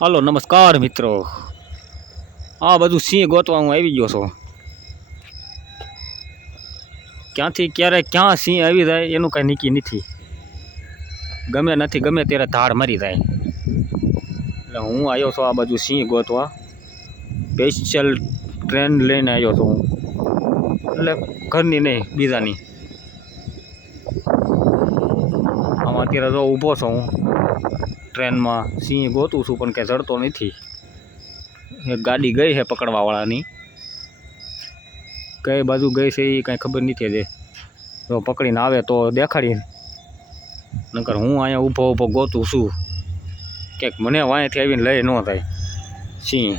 હાલો નમસ્કાર મિત્રો। આ બધું સિંહ ગોતવા હું આવી ગયો છું। ક્યાંથી ક્યારે ક્યાં સિંહ આવી જાય એનું કાંઈ નક્કી નથી। ગમે નથી ગમે ત્યારે ધાડ મરી જાય। એટલે હું આવ્યો છું આ બાજુ સિંહ ગોતવા। સ્પેશિયલ ટ્રેન લઈને આવ્યો છું હું, એટલે ઘરની નહીં બીજાની। આમાં અત્યારે જો ઊભો છું હું ટ્રેનમાં, સિંહ ગોતું છું પણ કંઈ જડતો નથી। એક ગાડી ગઈ છે પકડવાવાળાની, કઈ બાજુ ગઈ છે એ કાંઈ ખબર નથી હજી। જો પકડીને આવે તો દેખાડી, નકર હું અહીંયા ઊભો ઊભો ગોતું છું ક્યાંક મને વાંયથી આવીને લઈ ન થાય સિંહ।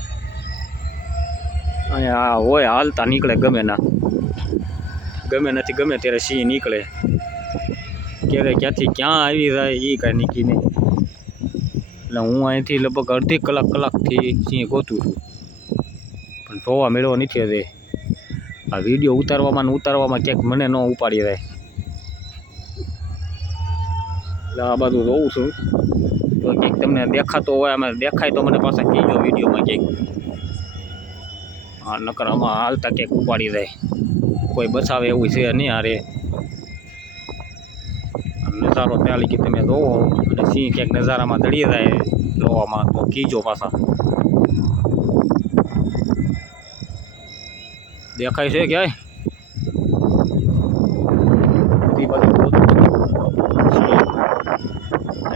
અહીંયા હોય હાલતા નીકળે ગમે ના, ગમે નથી ગમે ત્યારે સિંહ નીકળે। ક્યારે ક્યાંથી ક્યાં આવી જાય એ કાંઈ નક્કી નહીં। એટલે હું અહીંથી લગભગ અડધી કલાકથી સિંહ ગોતું છું પણ જોવા મળ્યો નથી હજી। આ વિડીયો ઉતારવામાં ક્યાંક મને ન ઉપાડી જાય। એટલે આ બાજુ જોઉં છું તો ક્યાંક તમને દેખાતો હોય, અમે દેખાય તો મને પાછા કહેજો વિડીયોમાં ક્યાંક। હા નકર આમાં હાલતા ક્યાંક ઉપાડી જાય, કોઈ બચાવે એવું છે નહીં। હારે નજારો ત્યાં લગી તમે જોવો અને સિંહ ક્યાંક નજારામાં ચડી જાય જોવામાં તો કીજો પાછા। દેખાય છે ક્યાંય?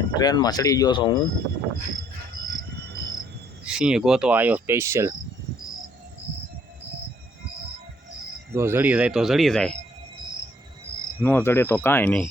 ટ્રેનમાં ચડી ગયો છું હું, સિંહ ગોતવા આવ્યો સ્પેશિયલ। જો જડી જાય તો જડી જાય, ન જડે તો કાંઈ નહીં।